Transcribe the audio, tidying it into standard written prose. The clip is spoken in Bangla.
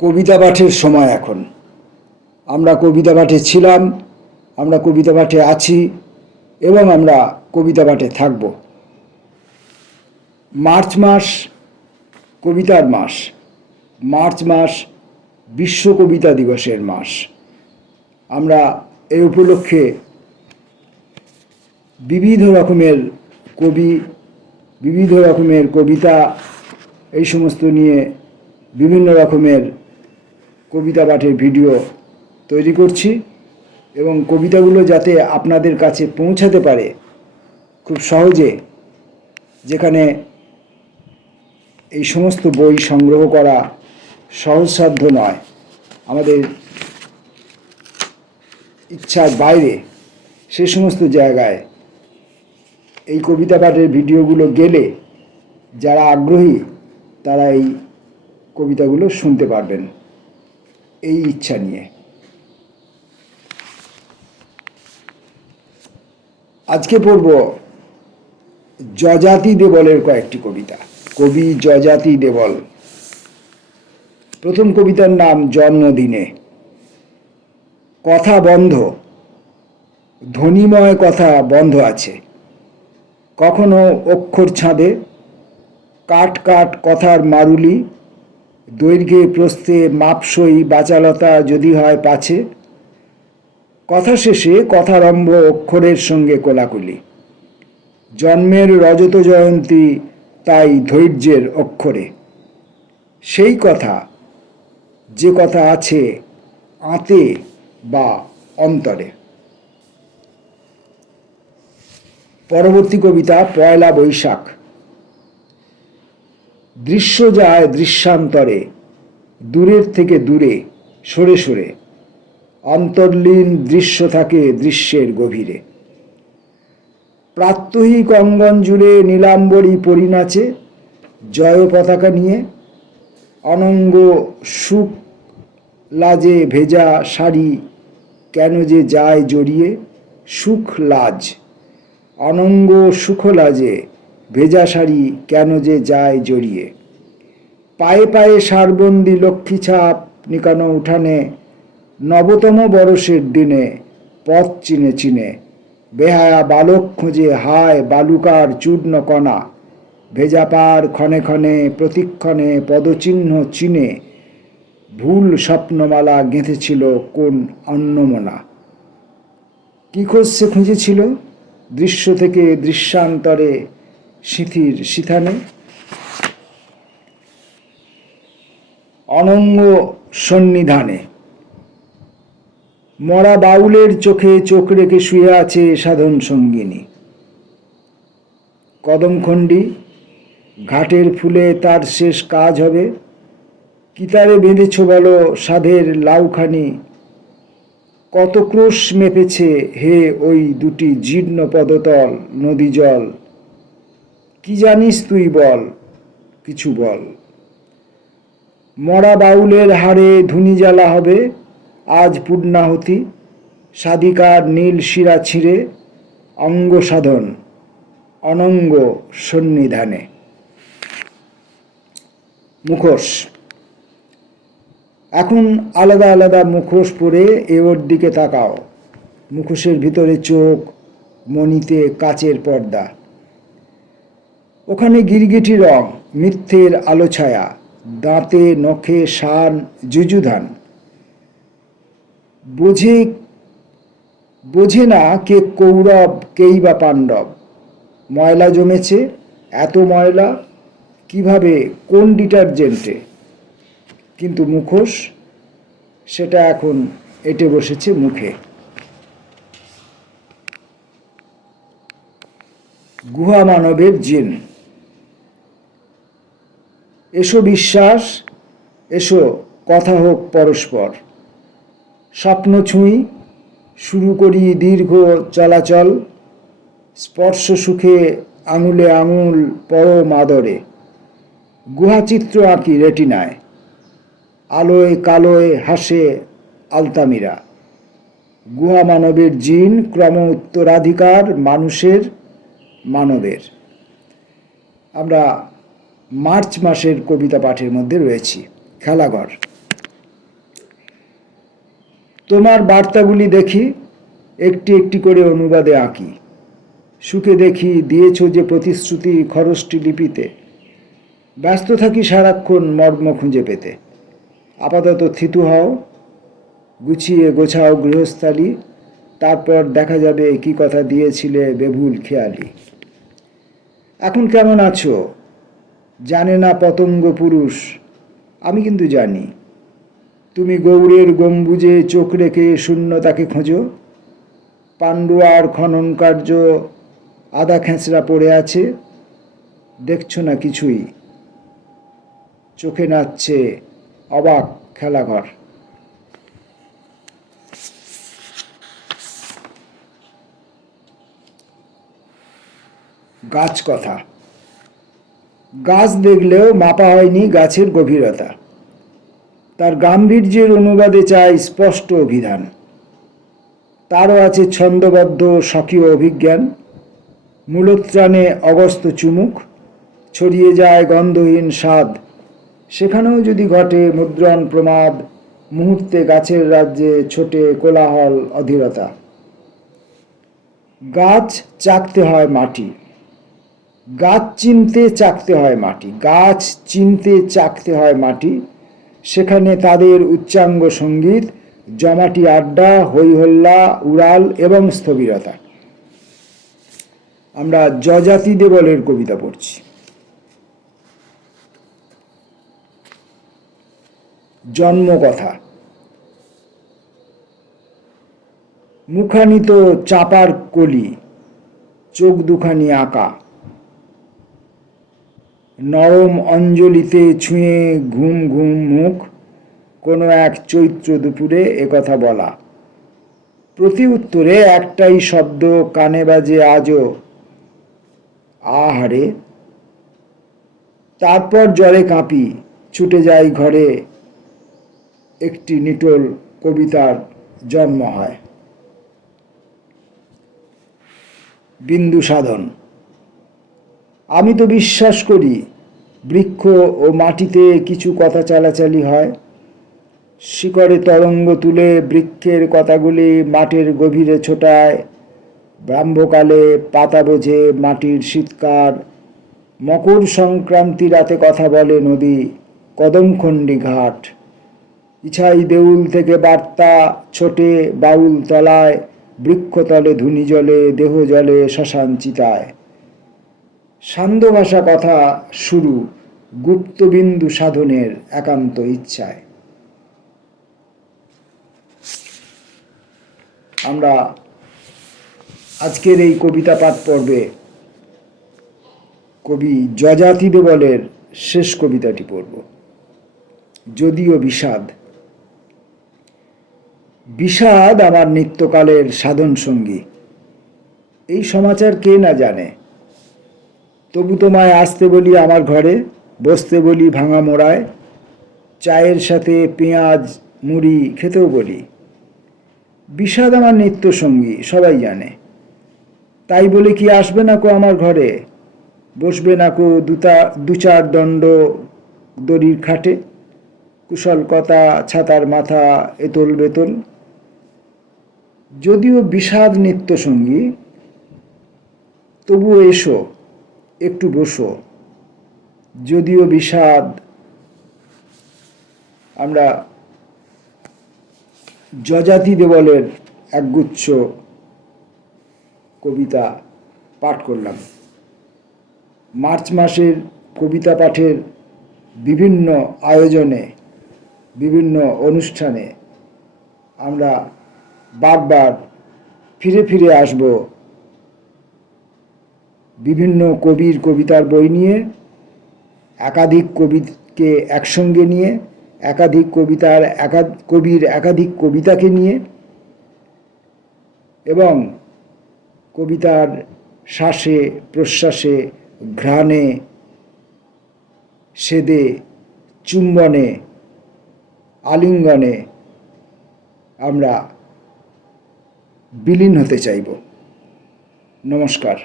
কবিতা পাঠের সময় এখন। আমরা কবিতা পাঠে ছিলাম, আমরা কবিতা পাঠে আছি এবং আমরা কবিতা পাঠে থাকব। মার্চ মাস কবিতার মাস। মার্চ মাস বিশ্ব কবিতা দিবসের মাস। আমরা এই উপলক্ষে বিবিধ রকমের কবি, বিবিধ রকমের কবিতা, এই সমস্ত নিয়ে বিভিন্ন রকমের কবিতা পাঠের ভিডিও তৈরি করছি এবং কবিতাগুলো যাতে আপনাদের কাছে পৌঁছাতে পারে খুব সহজে, যেখানে এই সমস্ত বই সংগ্রহ করা সহজসাধ্য নয়, আমাদের ইচ্ছার বাইরে, সে সমস্ত জায়গায় এই কবিতা পাঠের ভিডিওগুলো গেলে যারা আগ্রহী তারা এই কবিতাগুলো শুনতে পারবেন, এই ইচ্ছা নিয়ে। আজকে পড়ব যযাতি দেবলের কয়েকটি কবিতা। কবি যযাতি দেবল। প্রথম কবিতার নাম জন্মদিনে। কথা বন্ধ, ধ্বনিময় কথা বন্ধ আছে। কখনো অক্ষর ছাঁদে কাট কাট কথার মারুলি, দৈর্ঘ্যে প্রস্থে মাপসই বাচালতা যদি হয় পাছে। কথা শেষে কথারম্ভ অক্ষরের সঙ্গে কোলাকুলি। জন্মের রজত জয়ন্তী তাই ধৈর্যের অক্ষরে। সেই কথা যে কথা আছে আঁতে বা অন্তরে। পরবর্তী কবিতা পয়লা বৈশাখ। দৃশ্য যায় দৃশ্যান্তরে, দূরের থেকে দূরে সরে সরে। অন্তর্লীন দৃশ্য থাকে দৃশ্যের গভীরে। প্রাত্যহিক অঙ্গন জুড়ে নীলাম্বরী পরিনাচে জয় পতাকা নিয়ে। অনঙ্গ সুখ লাজে ভেজা শাড়ি কেন যে যায় জড়িয়ে। সুখ লাজ, অনঙ্গ সুখ লাজে ভেজা শাড়ি কেন যে যায় জড়িয়ে। পায়ে পায়ে সারবন্দি লক্ষ্মী ছাপ নিকানো উঠানে। নবতম বরষের দিনে পথ চিনে চিনে। বেহায়া বালক খোঁজে হায় বালুকার চূর্ণ কণা। ভেজা পার ক্ষণে ক্ষণে প্রতিক্ষণে পদচিহ্ন চিনে। ভুল স্বপ্নমালা গেঁথেছিল কোন অন্নমনা। কি খোঁজ সে খুঁজেছিল দৃশ্য থেকে দৃশ্যান্তরে সিথির সিথানে। অনঙ্গ সন্নিধানে। মরা বাউলের চোখে চোখ রেখে শুয়ে আছে সাধন সঙ্গিনী। কদমখণ্ডী ঘাটের ফুলে তার শেষ কাজ হবে। কিতারে বেঁধেছ বলো সাধের লাউখানি। কত ক্রোশ মেপেছে হে ওই দুটি জীর্ণ পদতল নদী জল। কি জানিস তুই বল, কিছু বল। মরা বাউলের হাড়ে ধুনি জ্বালা হবে আজ পূর্ণাহুতি। সাধিকার নীল শিরা ছিঁড়ে অঙ্গ সাধন অনঙ্গ সন্নিধানে। মুখোশ। এখন আলাদা আলাদা মুখোশ পরে এ ওর দিকে তাকাও। মুখোশের ভিতরে চোখ, মণিতে কাচের পর্দা। ওখানে গিরগিটি রং, মিথ্যের আলো ছায়া। দাঁতে নখে শান যুযুধান। বোঝে না কে কৌরব কেই বা পাণ্ডব। ময়লা জমেছে, এত ময়লা কিভাবে, কোন ডিটারজেন্টে। কিন্তু মুখোশ সেটা এখন এঁটে বসেছে মুখে। গুহা মানবের জিন। এসো বিশ্বাস, এসো কথা হোক পরস্পর। স্বপ্ন ছুঁই, শুরু করি দীর্ঘ চলাচল। স্পর্শ সুখে আঙুলে আঙুল পরম আদরে। গুহাচিত্র আঁকি রেটিনায়। আলোয় কালোয় হাসে আলতামিরা। গুহা মানবের জিন ক্রম উত্তরাধিকার মানুষের মানবের। আমরা মার্চ মাসের কবিতা পাঠের মধ্যে রয়েছি। খেলাঘর। তোমার বার্তাগুলি দেখি, একটি একটি করে অনুবাদে আঁকি। সুখে দেখি দিয়েছ যে প্রতিশ্রুতি খরচটি লিপিতে। ব্যস্ত থাকি সারাক্ষণ মর্ম খুঁজে পেতে। আপাতত থিতু হও, গুছিয়ে গোছাও গৃহস্থালী, তারপর দেখা যাবে কি কথা দিয়েছিলে বেভুল খেয়ালি। এখন কেমন আছো জানে না পতঙ্গ পুরুষ, আমি কিন্তু জানি। তুমি গৌড়ের গম্বুজে চোখ রেখে শূন্যতাকে খোঁজো। পাণ্ডুয়ার খনন কার্য আধা খেঁচড়া পড়ে আছে, দেখছো না কিছুই, চোখে নাচছে অবাক খেলাঘর। গাছ কথা। গাছ দেখলেও মাপা হয়নি গাছের গভীরতা। তার গাম্ভীর্যের অনুবাদে চাই স্পষ্ট অভিধান। তারও আছে ছন্দবদ্ধ স্বকীয় অভিজ্ঞান। মূলোত্রাণে অগস্ত চুমুক, ছড়িয়ে যায় গন্ধহীন স্বাদ। সেখানেও যদি ঘটে মুদ্রণ প্রমাদ, মুহূর্তে গাছের রাজ্যে ছোটে কোলাহল অধীরতা। গাছ চাকতে হয় মাটি, গাছ চিনতে চাকতে হয় মাটি, গাছ চিনতে চাকতে হয় মাটি। সেখানে তাদের উচ্চাঙ্গ সঙ্গীত, জমাটি আড্ডা, হইহল্লা, উড়াল এবং স্থবিরতা। আমরা যজাতি দেবলের কবিতা পড়ছি। জন্মকথা। মুখানি তো চাপার কলি, চোখ দুখানি আঁকা। নরম অঞ্জলিতে ছুঁয়ে ঘুম ঘুম মুখ, কোনো এক চৈত্র দুপুরে একথা বলা। প্রতি উত্তরে একটাই শব্দ কানে বাজে আজও, আহারে। তারপর জ্বরে কাঁপি, ছুটে যাই ঘরে, একটি নিটোল কবিতার জন্ম হয়। বিন্দু সাধন। আমি তো বিশ্বাস করি বৃক্ষ ও মাটিতে কিছু কথা চালাচালি হয়। শিকড়ে তরঙ্গ তুলে বৃক্ষের কথাগুলি মাটির গভীরে ছোটায়। ব্রাহ্মকালে পাতা বোঝে মাটির শীতকার। মকর সংক্রান্তি রাতে কথা বলে নদী, কদমখণ্ডী ঘাট। ইছাই দেউল থেকে বার্তা ছোটে বাউল তলায়, বৃক্ষতলে ধুনি জলে, দেহ জলে শ্মশান চিতায়। সান্ধ্যভাষা কথা শুরু গুপ্তবিন্দু সাধনের একান্ত ইচ্ছায়। আমরা আজকের এই কবিতা পাঠ পর্বে কবি যজাতি দেবলের শেষ কবিতাটি পড়ব। যদিও বিষাদ। বিষাদ আমার নিত্যকালের সাধন সঙ্গী, এই সমাচার কে না জানে। তবু তোমায় আসতে বলি আমার ঘরে, বসতে বলি ভাঙা মোড়ায়, চায়ের সাথে পেঁয়াজ মুড়ি খেতেও বলি। বিষাদ আমার নিত্য সঙ্গী, সবাই জানে। তাই বলে কি আসবে না কো আমার ঘরে, বসবে না কো দু চার দণ্ড দড়ির খাটে, কুশল কথা ছাতার মাথা এতল বেতল। যদিও বিষাদ নিত্য সঙ্গী, তবুও এসো একটু বসো। যদিও বিষাদ। আমরা যজাতি দেবলের একগুচ্ছ কবিতা পাঠ করলাম। মার্চ মাসের কবিতা পাঠের বিভিন্ন আয়োজনে, বিভিন্ন অনুষ্ঠানে আমরা বারবার ফিরে ফিরে আসব বিভিন্ন কবির কবিতার বই নিয়ে, একাধিক কবিকে একসঙ্গে নিয়ে, একাধিক কবির একাধিক কবিতাকে নিয়ে, এবং কবিতার শ্বাসে প্রশ্বাসে, ঘ্রাণে, সেদে, চুম্বনে, আলিঙ্গনে আমরা বিলীন হতে চাইব। নমস্কার।